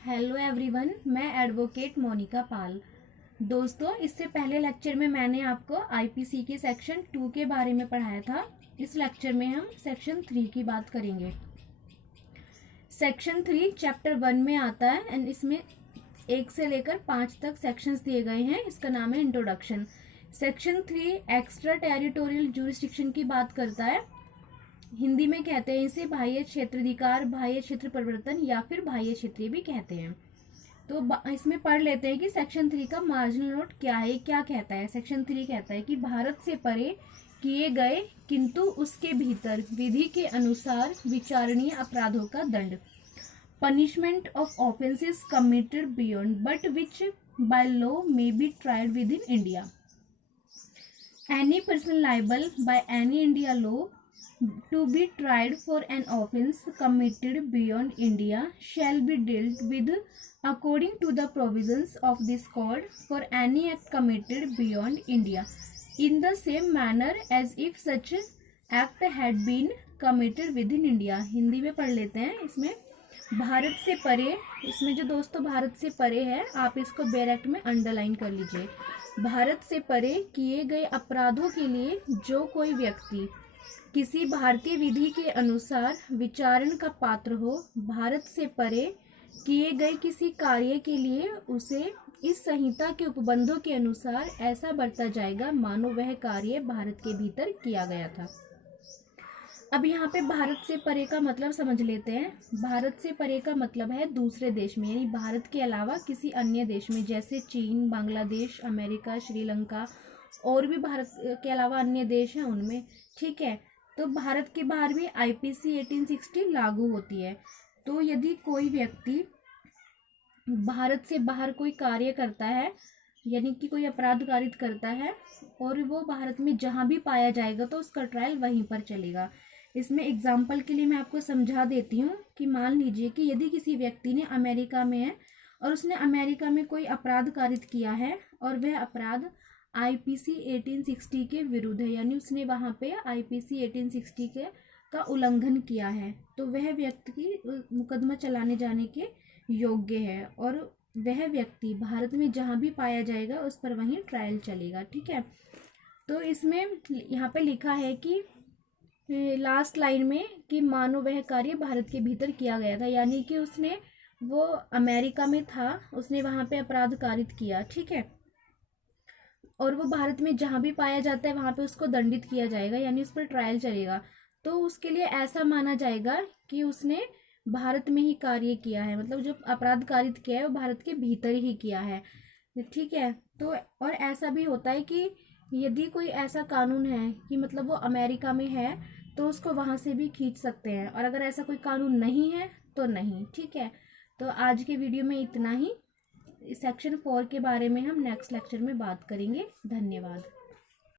Hello everyone, मैं advocate Monika पाल। दोस्तों, इससे पहले लेक्चर में मैंने आपको आईपीसी के सेक्शन 2 के बारे में पढ़ाया था। इस लेक्चर में हम सेक्शन 3 की बात करेंगे। सेक्शन 3 चैप्टर 1 में आता है एंड इसमें 1 से लेकर 5 तक सेक्शंस दिए गए हैं। इसका नाम है introduction. Section 3 extra territorial jurisdiction की बात करता है। हिंदी में कहते हैं इसे बाह्य क्षेत्राधिकार, बाह्य क्षेत्र परिवर्तन या फिर बाह्य क्षेत्रीय भी कहते हैं। तो इसमें पढ़ लेते हैं कि सेक्शन 3 का मार्जिनल नोट क्या है, क्या कहता है। सेक्शन 3 कहता है कि भारत से परे किए गए किंतु उसके भीतर विधि के अनुसार विचारणीय अपराधों का दंड, punishment of offences committed beyond but which by law may be tried with in India, any person liable by any India law to be tried for an offence committed beyond India shall be dealt with according to the provisions of this code for any act committed beyond India in the same manner as if such act had been committed within India। Hindi में पढ़ लेते हैं। इसमें भारत से परे, इसमें जो दोस्तों भारत से परे है, आप इसको बैरैक्ट में अंडरलाइन कर लीजिए। भारत से परे किए गए अपराधों के लिए जो कोई व्यक्ति किसी भारतीय विधि के अनुसार विचारण का पात्र हो, भारत से परे किए गए किसी कार्य के लिए उसे इस संहिता के उपबंधों के अनुसार ऐसा बरता जाएगा मानो वह कार्य भारत के भीतर किया गया था। अब यहाँ पे भारत से परे का मतलब समझ लेते हैं। भारत से परे का मतलब है दूसरे देश में, यानी भारत के अलावा किसी अन्य देश में, जैसे चीन, बांग्लादेश, अमेरिका, श्रीलंका और भी भारत के अलावा अन्य देश हैं उनमें। ठीक है, तो भारत के बाहर भी आईपीसी 1860 लागू होती है। तो यदि कोई व्यक्ति भारत से बाहर कोई कार्य करता है, यानी कि कोई अपराध कारित करता है और वो भारत में जहाँ भी पाया जाएगा तो उसका ट्रायल वहीं पर चलेगा। इसमें एग्जाम्पल के लिए मैं आपको समझा देती हूँ कि मान लीजिए कि यदि किसी व्यक्ति ने अमेरिका में है और उसने अमेरिका में कोई अपराध कारित किया है और वह अपराध आईपीसी 1860 के विरुद्ध है, यानी उसने वहाँ पे आईपीसी 1860 का उल्लंघन किया है, तो वह व्यक्ति मुकदमा चलाने जाने के योग्य है और वह व्यक्ति भारत में जहाँ भी पाया जाएगा उस पर वहीं ट्रायल चलेगा। ठीक है, तो इसमें यहाँ पे लिखा है कि लास्ट लाइन में कि मानो वह कार्य भारत के भीतर किया गया था, यानी कि उसने वो अमेरिका में था, उसने वहाँ पे अपराध कारित किया। ठीक है, और वो भारत में जहाँ भी पाया जाता है वहाँ पे उसको दंडित किया जाएगा, यानी उस पर ट्रायल चलेगा। तो उसके लिए ऐसा माना जाएगा कि उसने भारत में ही कार्य किया है, मतलब जो अपराध कारित किया है वो भारत के भीतर ही किया है। ठीक है, तो और ऐसा भी होता है कि यदि कोई ऐसा कानून है कि मतलब वो अमेरिका में है तो उसको वहाँ से भी खींच सकते हैं, और अगर ऐसा कोई कानून नहीं है तो नहीं। ठीक है, तो आज के वीडियो में इतना ही। सेक्शन 4 के बारे में हम नेक्स्ट लेक्चर में बात करेंगे। धन्यवाद।